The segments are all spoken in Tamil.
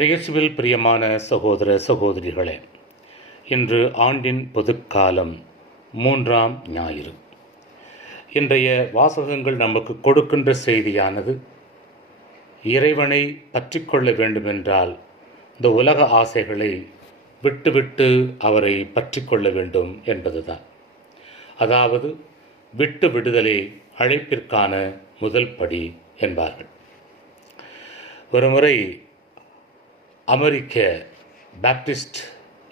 இறையேசுவில் பிரியமான சகோதர சகோதரிகளே இன்று ஆண்டின் பொதுக்காலம் மூன்றாம் ஞாயிறு. இன்றைய வாசகங்கள் நமக்கு கொடுக்கின்ற செய்தியானது இறைவனை பற்றிக்கொள்ள வேண்டுமென்றால் இந்த உலக ஆசைகளை விட்டுவிட்டு அவரை பற்றிக்கொள்ள வேண்டும் என்பதுதான். அதாவது விட்டு விடுதலை அழைப்பிற்கான முதல் படி என்பார்கள். ஒருமுறை அமெரிக்க பேப்டிஸ்ட்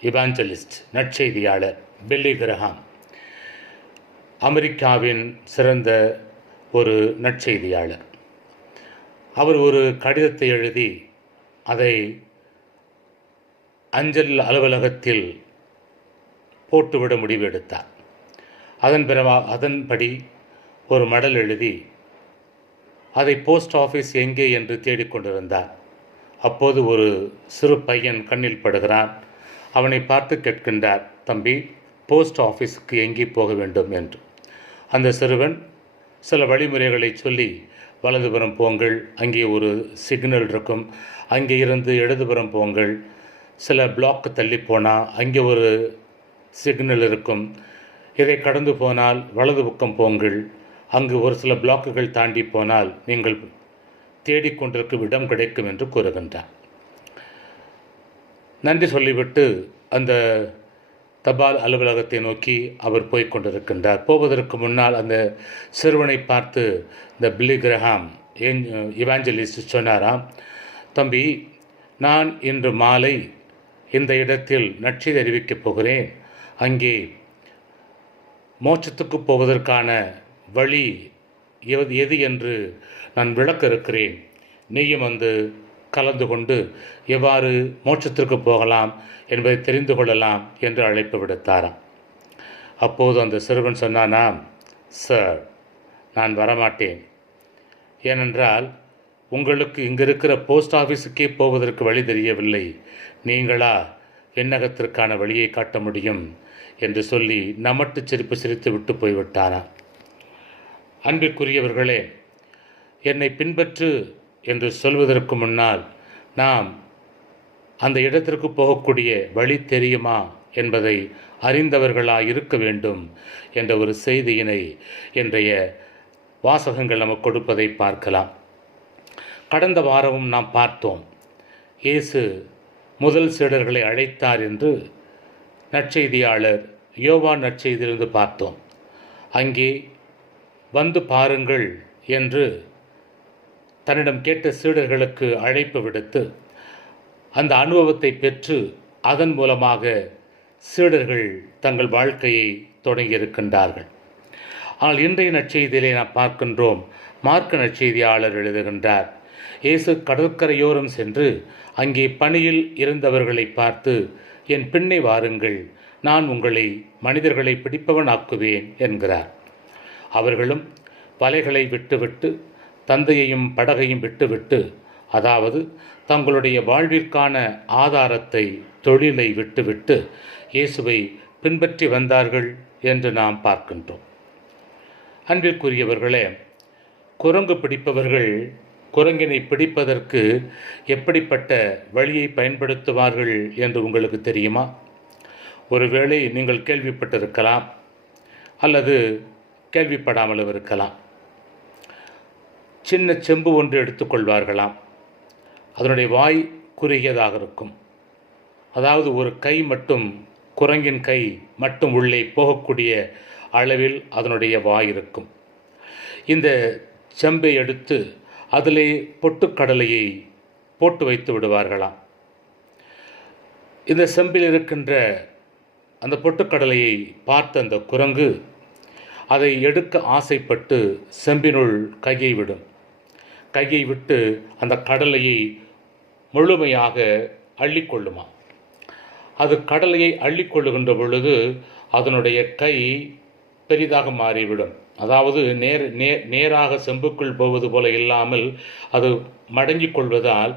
இவாஞ்சலிஸ்ட் நற்செய்தியாளர் பில்லி கிரஹாம். அமெரிக்காவின் சிறந்த ஒரு நற்செய்தியாளர். அவர் ஒரு கடிதத்தை எழுதி அதை அஞ்சல் அலுவலகத்தில் போட்டுவிட முடிவெடுத்தார். அதன் பிறவா அதன்படி ஒரு மடல் எழுதி அதை போஸ்ட் ஆஃபீஸ் எங்கே என்று தேடிக்கொண்டிருந்தார். அப்போது ஒரு சிறு பையன் கண்ணில் படுகிறான். அவனை பார்த்து கேட்கின்றார் தம்பி போஸ்ட் ஆஃபீஸுக்கு எங்கே போக வேண்டும்? என்று. அந்த சிறுவன் சில வழிமுறைகளை சொல்லி வலதுபுறம் போங்கள் அங்கே ஒரு சிக்னல் இருக்கும். அங்கே இருந்து இடதுபுறம் போங்கள். சில பிளாக் தள்ளி போனால் அங்கே ஒரு சிக்னல் இருக்கும். இதை கடந்து போனால் வலது பக்கம் போங்கள். அங்கு ஒரு சில பிளாக்குகள் தாண்டி போனால் நீங்கள் தேடிக்கொண்டிருக்கும் இடம் கிடைக்கும் என்று கூறுகின்றார். நன்றி சொல்லிவிட்டு அந்த தபால் அலுவலகத்தை நோக்கி அவர் போய்க் கொண்டிருக்கின்றார். போவதற்கு முன்னால் அந்த சிறுவனை பார்த்து இந்த பில்லி கிரஹாம் ஏன் இவாஞ்சலிஸ்ட் சொன்னாராம் தம்பி நான் இன்று மாலை இந்த இடத்தில் நட்சி அறிவிக்கப் போகிறேன். அங்கே மோட்சத்துக்கு போவதற்கான வழி எது எது என்று நான் விளக்க இருக்கிறேன் நீயும் வந்து கலந்து கொண்டு எவ்வாறு மோட்சத்திற்கு போகலாம் என்பதை தெரிந்து கொள்ளலாம் என்று அழைப்பு விடுத்தாராம். அப்போது அந்த சிறுவன் சொன்னானா சார் நான் வரமாட்டேன். ஏனென்றால் உங்களுக்கு இங்கே இருக்கிற போஸ்ட் ஆஃபீஸுக்கே போவதற்கு வழி தெரியவில்லை. நீங்களா விண்ணகத்திற்கான வழியை காட்ட முடியும்? என்று சொல்லி நமட்டு சிரிப்பு சிரித்து விட்டு போய்விட்டாராம். அன்பிற்குரியவர்களே என்னை பின்பற்று என்று சொல்வதற்கு முன்னால் நாம் அந்த இடத்திற்கு போகக்கூடிய வழி தெரியுமா என்பதை அறிந்தவர்களாக இருக்க வேண்டும் என்ற ஒரு செய்தியினை இன்றைய வாசகங்கள் நமக்கு கொடுப்பதை பார்க்கலாம். கடந்த வாரமும் நாம் பார்த்தோம். இயேசு முதல் சீடர்களை அழைத்தார் என்று நற்செய்தியாளர் யோவா நற்செய்தியிலிருந்து பார்த்தோம். அங்கே வந்து பாருங்கள் என்று தன்னிடம் கேட்ட சீடர்களுக்கு அழைப்பு விடுத்து அந்த அனுபவத்தை பெற்று அதன் மூலமாக சீடர்கள் தங்கள் வாழ்க்கையை தொடங்கியிருக்கின்றார்கள். ஆனால் இன்றைய நற்செய்தியிலே நாம் பார்க்கின்றோம் மார்க்க நற்செய்தியாளர் எழுதுகின்றார் இயேசு கடற்கரையோரம் சென்று அங்கே பணியில் இருந்தவர்களை பார்த்து என் பின்னை வாருங்கள் நான் உங்களை மனிதர்களை பிடிப்பவனாக்குவேன் என்கிறார். அவர்களும் வலைகளை விட்டுவிட்டு தந்தையையும் படகையும் விட்டுவிட்டு அதாவது தங்களுடைய வாழ்விற்கான ஆதாரத்தை தொழிலை விட்டுவிட்டு இயேசுவை பின்பற்றி வந்தார்கள் என்று நாம் பார்க்கின்றோம். அன்பிற்குரியவர்களே குரங்கு பிடிப்பவர்கள் குரங்கினை பிடிப்பதற்கு எப்படிப்பட்ட வழியை பயன்படுத்துவார்கள் என்று உங்களுக்கு தெரியுமா? ஒருவேளை நீங்கள் கேள்விப்பட்டிருக்கலாம் அல்லது கேள்விப்படாமலும் இருக்கலாம். சின்ன செம்பு ஒன்று எடுத்துக்கொள்வார்களாம். அதனுடைய வாய் குறுகியதாக இருக்கும். அதாவது ஒரு கை மட்டும் குரங்கின் கை மட்டும் உள்ளே போகக்கூடிய அளவில் அதனுடைய வாய் இருக்கும். இந்த செம்பை எடுத்து அதிலே பொட்டுக்கடலையை போட்டு வைத்து விடுவார்களாம். இந்த செம்பில் இருக்கின்ற அந்த பொட்டுக்கடலையை பார்த்த அந்த குரங்கு அதை எடுக்க ஆசைப்பட்டு செம்பினுள் கையை விடும். கையை விட்டு அந்த கடலையை முழுமையாக அள்ளிக்கொள்ளுமா? அது கடலையை அள்ளிக்கொள்ளுகின்ற பொழுது அதனுடைய கை பெரிதாக மாறிவிடும். அதாவது நேர் நே நேராக செம்புக்குள் போவது போல இல்லாமல் அது மடங்கிக் கொள்வதால்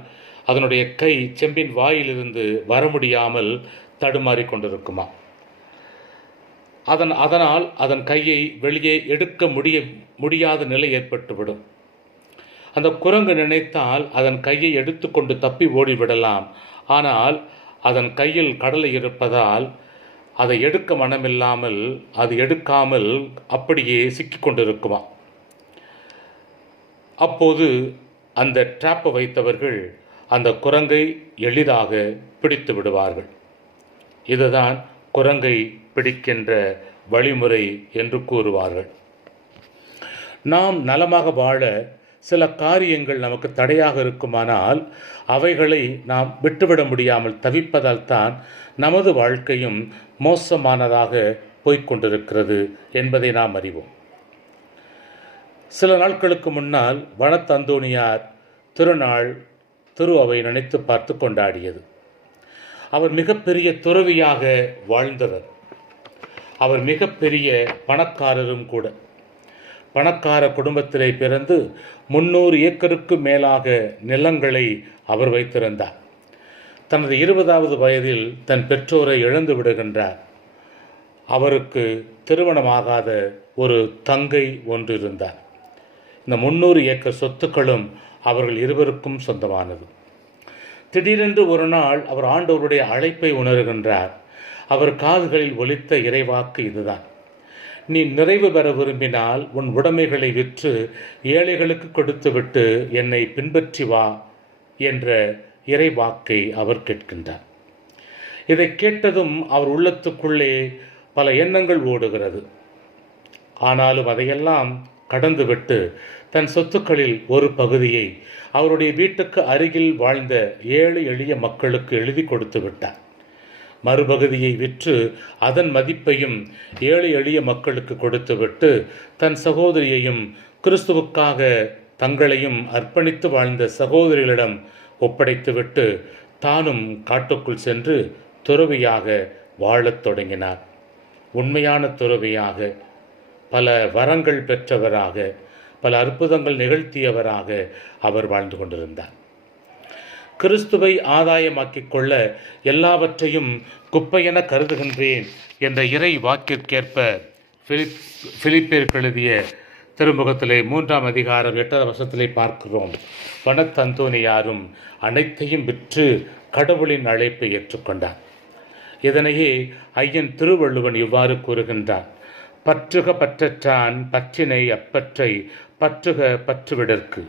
அதனுடைய கை செம்பின் வாயிலிருந்து வர முடியாமல் தடுமாறி கொண்டிருக்குமா? அதன் அதனால் அதன் கையை வெளியே எடுக்க முடிய முடியாத நிலை ஏற்பட்டுவிடும். அந்த குரங்கு நினைத்தால் அதன் கையை எடுத்துக்கொண்டு தப்பி ஓடிவிடலாம். ஆனால் அதன் கையில் கடலை இருப்பதால் அதை எடுக்க மனமில்லாமல் அது எடுக்காமல் அப்படியே சிக்கிக் கொண்டிருக்குமா அப்போது அந்த ட்ராப்பை வைத்தவர்கள் அந்த குரங்கை எளிதாக பிடித்து விடுவார்கள் இதுதான் குரங்கை பிடிக்கின்ற வழிமுறை என்று கூறுவார்கள். நாம் நலமாக வாழ சில காரியங்கள் நமக்கு தடையாக இருக்குமானால் அவைகளை நாம் விட்டுவிட முடியாமல் தவிப்பதால் தான் நமது வாழ்க்கையும் மோசமானதாக போய்க்கொண்டிருக்கிறது என்பதை நாம் அறிவோம். சில நாட்களுக்கு முன்னால் வனத்தந்தோணியார் திருநாள் திரு அவை நினைத்து பார்த்து கொண்டாடியது. அவர் மிகப்பெரிய துறவியாக வாழ்ந்தவர். அவர் மிகப்பெரிய பணக்காரரும் கூட. பணக்கார குடும்பத்திலே பிறந்து முன்னூறு ஏக்கருக்கு மேலாக நிலங்களை அவர் வைத்திருந்தார். தனது இருபதாவது வயதில் தன் பெற்றோரை இழந்து விடுகின்றார். அவருக்கு திருமணமாகாத ஒரு தங்கை ஒன்று இருந்தார் இந்த முன்னூறு ஏக்கர் சொத்துக்களும் அவர்கள் இருவருக்கும் சொந்தமானது. திடீரென்று ஒரு நாள் அவர் ஆண்டவருடைய அழைப்பை உணர்கின்றார். அவர் காதுகளில் ஒலித்த இறைவாக்கு இதுதான். நீ நிறைவு பெற விரும்பினால் உன் உடைமைகளை விற்று ஏழைகளுக்கு கொடுத்துவிட்டு என்னை பின்பற்றி வா என்ற இறைவாக்கை அவர் கேட்கின்றார். இதை கேட்டதும் அவர் உள்ளத்துக்குள்ளே பல எண்ணங்கள் ஓடுகிறது. ஆனாலும் அதையெல்லாம் கடந்துவிட்டு தன் சொத்துக்களில் ஒரு பகுதியை அவருடைய வீட்டுக்கு அருகில் வாழ்ந்த ஏழு எளிய மக்களுக்கு எழுதி கொடுத்து விட்டார். மறுபகுதியை விற்று அதன் மதிப்பையும் ஏழை எளிய மக்களுக்கு கொடுத்துவிட்டு தன் சகோதரியையும் கிறிஸ்துவுக்காக தங்களையும் அர்ப்பணித்து வாழ்ந்த சகோதரிகளிடம் ஒப்படைத்துவிட்டு தானும் காட்டுக்குள் சென்று துறவியாக வாழத் தொடங்கினார். உண்மையான துறவியாக பல வரங்கள் பெற்றவராக பல அற்புதங்கள் நிகழ்த்தியவராக அவர் வாழ்ந்து கொண்டிருந்தார். கிறிஸ்துவை ஆதாயமாக்கிக் கொள்ள எல்லாவற்றையும் குப்பையென கருதுகின்றேன் என்ற இறை வாக்கிற்கேற்ப பிலிப் பிலிப்பிற்கு எழுதிய திருமுகத்திலே மூன்றாம் அதிகாரம் எட்டாவது வருஷத்திலே பார்க்கிறோம். வனத்தந்தோனியாரும் அனைத்தையும் விற்று கடவுளின் அழைப்பை ஏற்றுக்கொண்டார். இதனையே ஐயன் திருவள்ளுவன் இவ்வாறு கூறுகின்றார். பற்றுக பற்றற்றான் பற்றினை அப்பற்றை பற்றுக பற்றுவிடற்கு.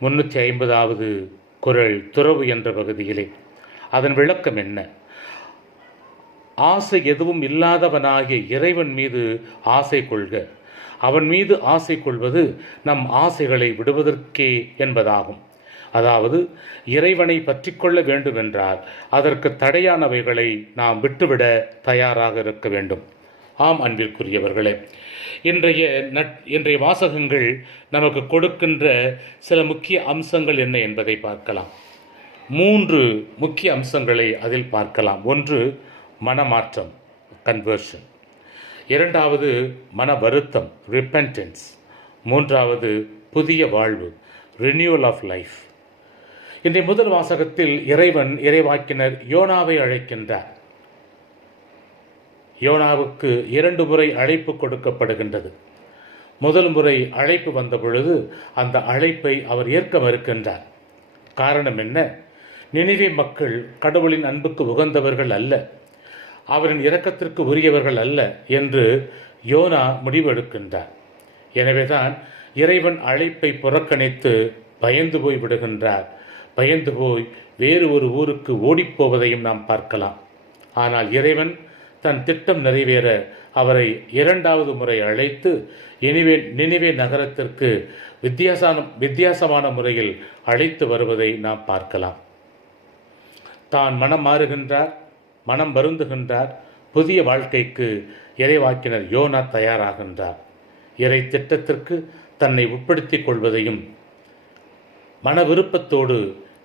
முன்னூற்றி ஐம்பதாவது குரல் துறவு என்ற பகுதியிலே. அதன் விளக்கம் என்ன? ஆசை எதுவும் இல்லாதவனாகிய இறைவன் மீது ஆசை கொள்க. அவன் மீது ஆசை கொள்வது நம் ஆசைகளை விடுவதற்கே என்பதாகும். அதாவது இறைவனை பற்றி கொள்ள வேண்டுமென்றால் அதற்கு தடையானவைகளை நாம் விட்டுவிட தயாராக இருக்க வேண்டும். ஆம் அன்பிற்குரியவர்களே இன்றைய நட் இன்றைய வாசகங்கள் நமக்கு கொடுக்கின்ற சில முக்கிய அம்சங்கள் என்ன என்பதை பார்க்கலாம். மூன்று முக்கிய அம்சங்களை அதில் பார்க்கலாம். ஒன்று மனமாற்றம் கன்வர்ஷன் இரண்டாவது மன வருத்தம் ரிப்பன்டன்ஸ் மூன்றாவது புதிய வாழ்வு ரினியூவல் ஆஃப் லைஃப் இன்றைய முதல் வாசகத்தில் இறைவன் இறைவாக்கினர் யோனாவை அழைக்கின்றார். யோனாவுக்கு இரண்டு முறை அழைப்பு கொடுக்கப்படுகின்றது. முதல் முறை அழைப்பு வந்த பொழுது அந்த அழைப்பை அவர் ஏற்க மறுக்கின்றார். காரணம் என்ன? நினைவே மக்கள் கடவுளின் அன்புக்கு உகந்தவர்கள் அல்ல. அவரின் இரக்கத்திற்கு உரியவர்கள் அல்ல என்று யோனா முடிவெடுக்கின்றார். எனவேதான் இறைவன் அழைப்பை புறக்கணித்து பயந்து போய் விடுகின்றார். பயந்து போய் வேறு ஒரு ஊருக்கு ஓடிப்போவதையும் நாம் பார்க்கலாம். ஆனால் இறைவன் தன் திட்டம் நிறைவேற அவரை இரண்டாவது முறை அழைத்து இனிவே நினைவே நகரத்திற்கு வித்தியாசம் வித்தியாசமான முறையில் அழைத்து வருவதை நாம் பார்க்கலாம். தான் மனம் மாறுகின்றார் மனம் வருந்துகின்றார் புதிய வாழ்க்கைக்கு இறைவாக்கினர் யோனா தயாராகின்றார். இறை திட்டத்திற்கு தன்னை உட்படுத்திக் கொள்வதையும் மன விருப்பத்தோடு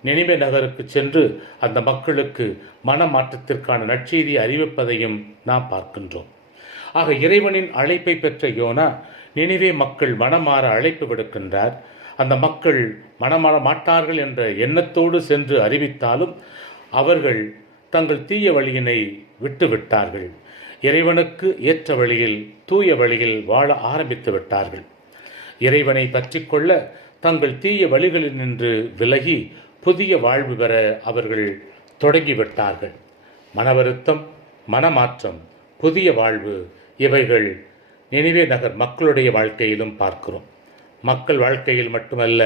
நினைவே நகருக்கு சென்று அந்த மக்களுக்கு மனமாற்றத்திற்கான நற்செய்தியை அறிவிப்பதையும் நாம் பார்க்கின்றோம். ஆக இறைவனின் அழைப்பை பெற்ற யோனா நினைவே மக்கள் மனமாற அழைப்பு விடுக்கின்றார். அந்த மக்கள் மனமாற மாட்டார்கள் என்ற எண்ணத்தோடு சென்று அறிவித்தாலும் அவர்கள் தங்கள் தீய வழியினை விட்டு விட்டார்கள் இறைவனுக்கு ஏற்ற வழியில் தூய வழியில் வாழ ஆரம்பித்து விட்டார்கள். இறைவனை பற்றிக்கொள்ள தங்கள் தீய வழிகளில் நின்று விலகி புதிய வாழ்வு பெற அவர்கள் தொடங்கிவிட்டார்கள். மனவருத்தம் மனமாற்றம் புதிய வாழ்வு இவைகள் நினைவே நகர் மக்களுடைய வாழ்க்கையிலும் பார்க்கிறோம். மக்கள் வாழ்க்கையில் மட்டுமல்ல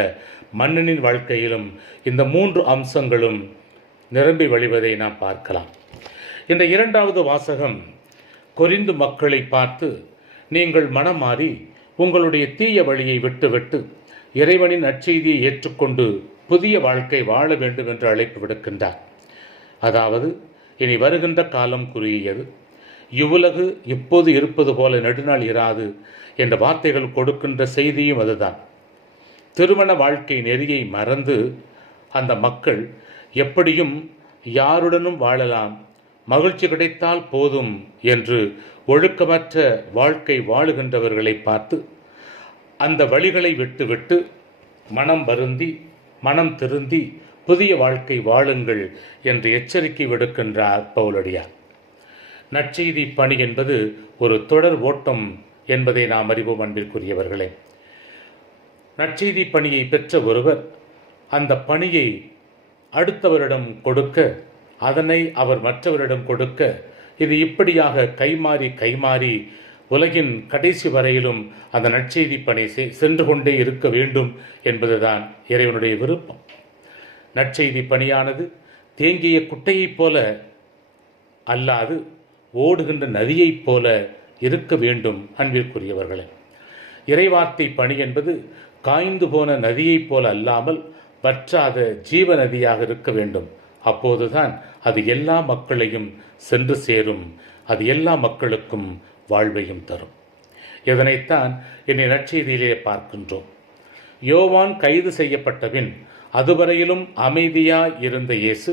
மன்னனின் வாழ்க்கையிலும் இந்த மூன்று அம்சங்களும் நிரம்பி வழிவதை நாம் பார்க்கலாம். இந்த இரண்டாவது வாசகம் கொரிந்து மக்களை பார்த்து நீங்கள் மனம் மாறி உங்களுடைய தீய வழியை விட்டுவிட்டு இறைவனின் நற்செய்தியை ஏற்றுக்கொண்டு புதிய வாழ்க்கை வாழ வேண்டும் என்று அழைப்பு விடுக்கின்றார். அதாவது இனி வருகின்ற காலம் குறுகியது. இவ்வுலகு இப்போது இருப்பது போல நெடுநாள் இராது என்ற வார்த்தைகள் கொடுக்கின்ற செய்தியும் அதுதான். திருமண வாழ்க்கை நெறியை மறந்து அந்த மக்கள் எப்படியும் யாருடனும் வாழலாம் மகிழ்ச்சி கிடைத்தால் போதும் என்று ஒழுக்கமற்ற வாழ்க்கை வாழுகின்றவர்களை பார்த்து அந்த வழிகளை விட்டுவிட்டு மனம் வருந்தி மனம் திருந்தி புதிய வாழ்க்கை வாழுங்கள் என்று எச்சரிக்கை விடுக்கின்றார் பவுலடியார். நற்செய்தி பணி என்பது ஒரு தொடர் ஓட்டம் என்பதை நாம் அறிவோம் அன்பிற்குரியவர்களே. நற்செய்தி பணியை பெற்ற ஒருவர் அந்த பணியை அடுத்தவரிடம் கொடுக்க அதனை அவர் மற்றவரிடம் கொடுக்க இது இப்படியாக கைமாறி கைமாறி உலகின் கடைசி வரையிலும் அந்த நற்செய்தி பணி செ- சென்று கொண்டே இருக்க வேண்டும் என்பதுதான் இறைவனுடைய விருப்பம். நற்செய்தி பணியானது தேங்கிய குட்டையைப் போல அல்லாது ஓடுகின்ற நதியைப் போல இருக்க வேண்டும் அன்பிற்குரியவர்களே. இறைவார்த்தை பணி என்பது காய்ந்து போன நதியைப் போல அல்லாமல் வற்றாத ஜீவ நதியாக இருக்க வேண்டும். அப்போதுதான் அது எல்லா மக்களையும் சென்று சேரும். அது எல்லா மக்களுக்கும் வாழ்வையும் தரும். இதனைத்தான் என்னை நற்செய்தியிலே பார்க்கின்றோம். யோவான் கைது செய்யப்பட்ட பின் அதுவரையிலும் அமைதியாய் இருந்த இயேசு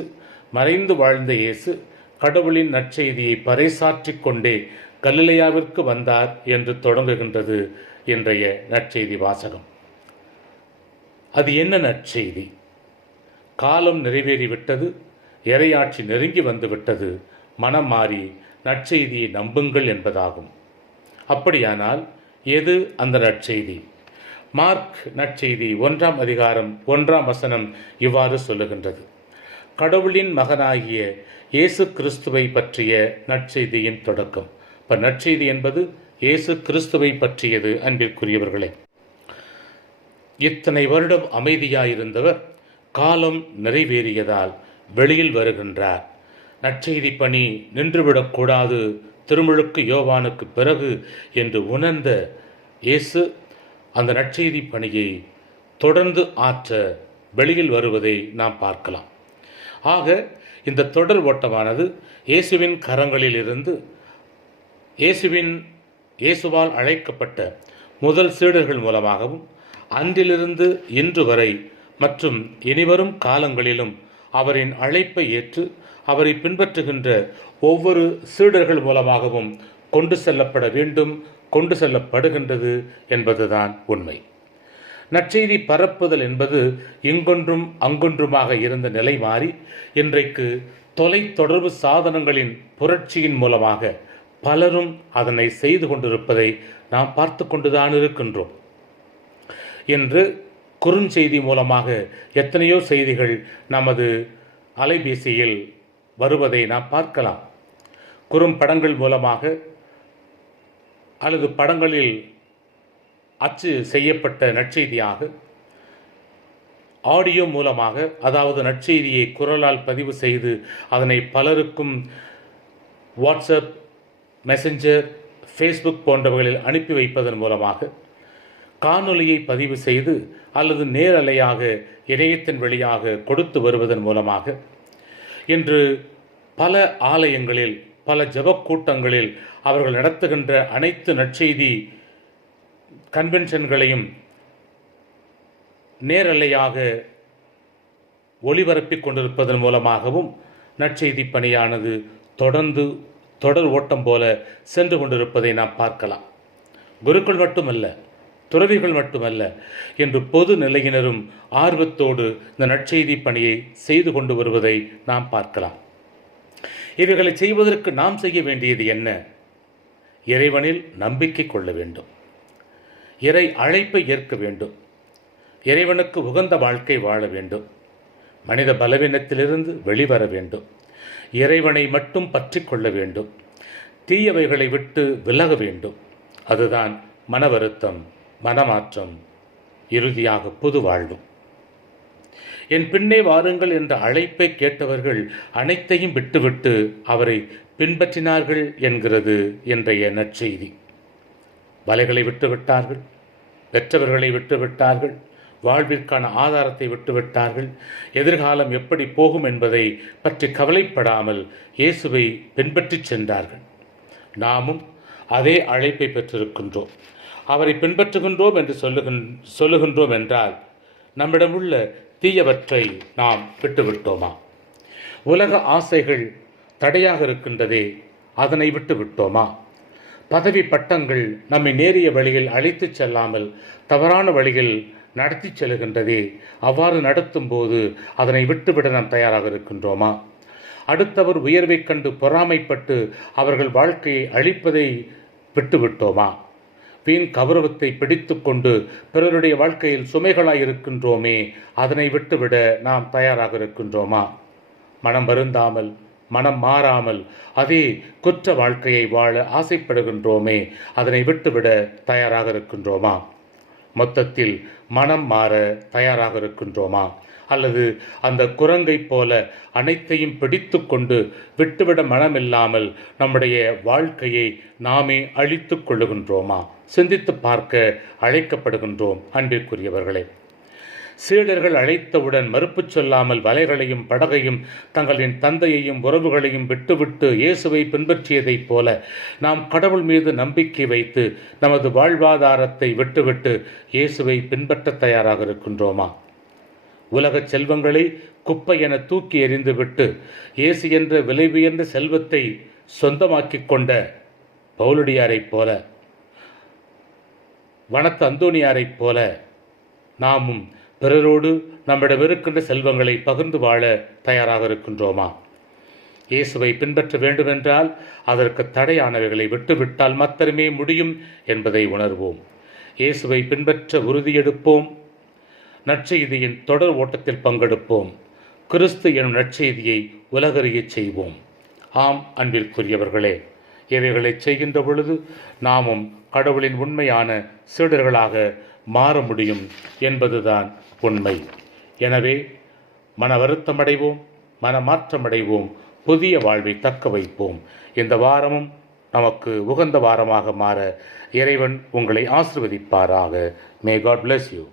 மறைந்து வாழ்ந்த இயேசு கடவுளின் நற்செய்தியை பறைசாற்றிக் கொண்டே கலிலேயாவிற்கு வந்தார் என்று தொடங்குகின்றது இன்றைய நற்செய்தி வாசகம். அது என்ன நற்செய்தி? காலம் நிறைவேறிவிட்டது இறையாட்சி நெருங்கி வந்துவிட்டது மனம் மாறி நற்செய்தியை நம்புங்கள் என்பதாகும். அப்படியானால் எது அந்த நற்செய்தி? மார்க் நற்செய்தி ஒன்றாம் அதிகாரம் ஒன்றாம் வசனம் இவ்வாறு சொல்லுகின்றது. கடவுளின் மகனாகிய இயேசு கிறிஸ்துவை பற்றிய நற்செய்தியின் தொடக்கம். இப்போ நற்செய்தி என்பது இயேசு கிறிஸ்துவை பற்றியது அன்பிற்குரியவர்களே. இத்தனை வருடம் அமைதியாயிருந்தவர் காலம் நிறைவேறியதால் வெளியில் வருகின்றார். நற்செய்தி பணி நின்றுவிடக்கூடாது திருமுழுக்கு யோவானுக்கு பிறகு என்று உணர்ந்த இயேசு அந்த நற்செய்தி பணியை தொடர்ந்து ஆற்ற வெளியில் வருவதை நாம் பார்க்கலாம். ஆக இந்த தொடர் ஓட்டமானது இயேசுவின் கரங்களிலிருந்து இயேசுவின் இயேசுவால் அழைக்கப்பட்ட முதல் சீடர்கள் மூலமாகவும் அன்றிலிருந்து இன்று வரை மற்றும் இனிவரும் காலங்களிலும் அவரின் அழைப்பை ஏற்று அவரை பின்பற்றுகின்ற ஒவ்வொரு சீடர்கள் மூலமாகவும் கொண்டு செல்லப்பட வேண்டும் கொண்டு செல்லப்படுகின்றது என்பதுதான் உண்மை. நற்செய்தி பரப்புதல் என்பது இங்கொன்றும் அங்கொன்றுமாக இருந்த நிலை மாறி இன்றைக்கு தொலைத்தொடர்பு சாதனங்களின் புரட்சியின் மூலமாக பலரும் அதனை செய்து கொண்டிருப்பதை நாம் பார்த்து கொண்டுதான் இருக்கின்றோம். என்று குறுஞ்செய்தி மூலமாக எத்தனையோ செய்திகள் நமது அலைபேசியில் வருவதை நாம் பார்க்கலாம். குறும்படங்கள் மூலமாக அல்லது படங்களில் அச்சு செய்யப்பட்ட நற்செய்தியாக ஆடியோ மூலமாக அதாவது நற்செய்தியை குரலால் பதிவு செய்து அதனை பலருக்கும் வாட்ஸ்அப் மெசஞ்சர் ஃபேஸ்புக் போன்றவைகளில் அனுப்பி வைப்பதன் மூலமாக காணொலியை பதிவு செய்து அல்லது நேரலையாக இணையத்தின் வழியாக கொடுத்து வருவதன் மூலமாக இன்று பல ஆலயங்களில் பல ஜபக்கூட்டங்களில் அவர்கள் நடத்துகின்ற அனைத்து நற்செய்தி கன்வென்ஷன்களையும் நேரலையாக ஒளிபரப்பிக் கொண்டிருப்பதன் மூலமாகவும் நற்செய்தி பணியானது தொடர்ந்து தொடர் ஓட்டம் போல சென்று கொண்டிருப்பதை நாம் பார்க்கலாம். குருக்கள் மட்டுமல்ல துறவிகள் மட்டுமல்ல என்று பொது நிலையினரும் ஆர்வத்தோடு இந்த நற்செய்தி பணியை செய்து கொண்டு வருவதை நாம் பார்க்கலாம். இவைகளை செய்வதற்கு நாம் செய்ய வேண்டியது என்ன? இறைவனில் நம்பிக்கை கொள்ள வேண்டும். இறை அழைப்பை ஏற்க வேண்டும். இறைவனுக்கு உகந்த வாழ்க்கை வாழ வேண்டும். மனித பலவீனத்திலிருந்து வெளிவர வேண்டும். இறைவனை மட்டும் பற்றி கொள்ள வேண்டும். தீயவைகளை விட்டு விலக வேண்டும். அதுதான் மன வருத்தம். மனமாற்றம் இறுதியாக புது வாழ்வு. என் பின்னே வாருங்கள் என்ற அழைப்பை கேட்டவர்கள் அனைத்தையும் விட்டுவிட்டு அவரை பின்பற்றினார்கள் என்கிறது இன்றைய நற்செய்தி. வலைகளை விட்டுவிட்டார்கள் பெற்றவர்களை விட்டுவிட்டார்கள் வாழ்விற்கான ஆதாரத்தை விட்டுவிட்டார்கள் எதிர்காலம் எப்படி போகும் என்பதை பற்றி கவலைப்படாமல் இயேசுவை பின்பற்றிச் சென்றார்கள். நாமும் அதே அழைப்பை பெற்றிருக்கின்றோம். அவரை பின்பற்றுகின்றோம் என்று சொல்லுகின் சொல்லுகின்றோம் என்றால் நம்மிடமுள்ள தீயவற்றை நாம் விட்டுவிட்டோமா? உலக ஆசைகள் தடையாக இருக்கின்றதே அதனை விட்டு விட்டோமா பதவி பட்டங்கள் நம்மை நேரிய வழியில் அழைத்துச் செல்லாமல் தவறான வழியில் நடத்தி செல்கின்றதே அவ்வாறு நடத்தும் போது அதனை விட்டுவிட நாம் தயாராக இருக்கின்றோமா? அடுத்தவர் உயர்வைக் கண்டு பொறாமைப்பட்டு அவர்கள் வாழ்க்கையை அழிப்பதை விட்டுவிட்டோமா? வீண் கௌரவத்தை பிடித்து கொண்டு பிறருடைய வாழ்க்கையில் சுமைகளாய் இருக்கின்றோமே அதனை விட்டுவிட நாம் தயாராக இருக்கின்றோமா? மனம் வருந்தாமல் மனம் மாறாமல் அதே குற்ற வாழ்க்கையை வாழ ஆசைப்படுகின்றோமே அதனை விட்டுவிட தயாராக இருக்கின்றோமா? மொத்தத்தில் மனம் மாற தயாராக இருக்கின்றோமா? அல்லது அந்த குரங்கை போல அனைத்தையும் பிடித்து கொண்டு விட்டுவிட மனமில்லாமல் நம்முடைய வாழ்க்கையை நாமே அழித்து கொள்ளுகின்றோமா? சிந்தித்து பார்க்க அழைக்கப்படுகின்றோம் அன்பிற்குரியவர்களே. சீடர்கள் அழைத்தவுடன் மறுப்பு சொல்லாமல் வலைகளையும் படகையும் தங்களின் தந்தையையும் உறவுகளையும் விட்டுவிட்டு இயேசுவை பின்பற்றியதைப் போல நாம் கடவுள் மீது நம்பிக்கை வைத்து நமது வாழ்வாதாரத்தை விட்டுவிட்டு இயேசுவை பின்பற்ற தயாராக இருக்கின்றோமா? உலகச் செல்வங்களை குப்பை என தூக்கி எறிந்துவிட்டு இயேசு என்ற விலை உயர்ந்த செல்வத்தை சொந்தமாக்கிக் கொண்ட பவுலடியாரைப் போல வனத்து அந்தோணியாரைப் போல நாமும் பிறரோடு நம்மிடம் இருக்கின்ற செல்வங்களை பகிர்ந்து வாழ தயாராக இருக்கின்றோமா? இயேசுவை பின்பற்ற வேண்டுமென்றால் அதற்கு தடையானவைகளை விட்டுவிட்டால் மாத்திரமே முடியும் என்பதை உணர்வோம். இயேசுவை பின்பற்ற உறுதியெடுப்போம். நற்செய்தியின் தொடர் ஓட்டத்தில் பங்கெடுப்போம். கிறிஸ்து எனும் நற்செய்தியை உலகறிய செய்வோம். ஆம் அன்பிற்குரியவர்களே இவைகளை செய்கின்ற பொழுது நாமும் கடவுளின் உண்மையான சீடர்களாக மாற முடியும் என்பதுதான் உண்மை. எனவே மன வருத்தமடைவோம் மனமாற்றமடைவோம் புதிய வாழ்வை தக்க வைப்போம். இந்த வாரமும் நமக்கு உகந்த வாரமாக மாற இறைவன் உங்களை ஆசிர்வதிப்பாராக. May God bless you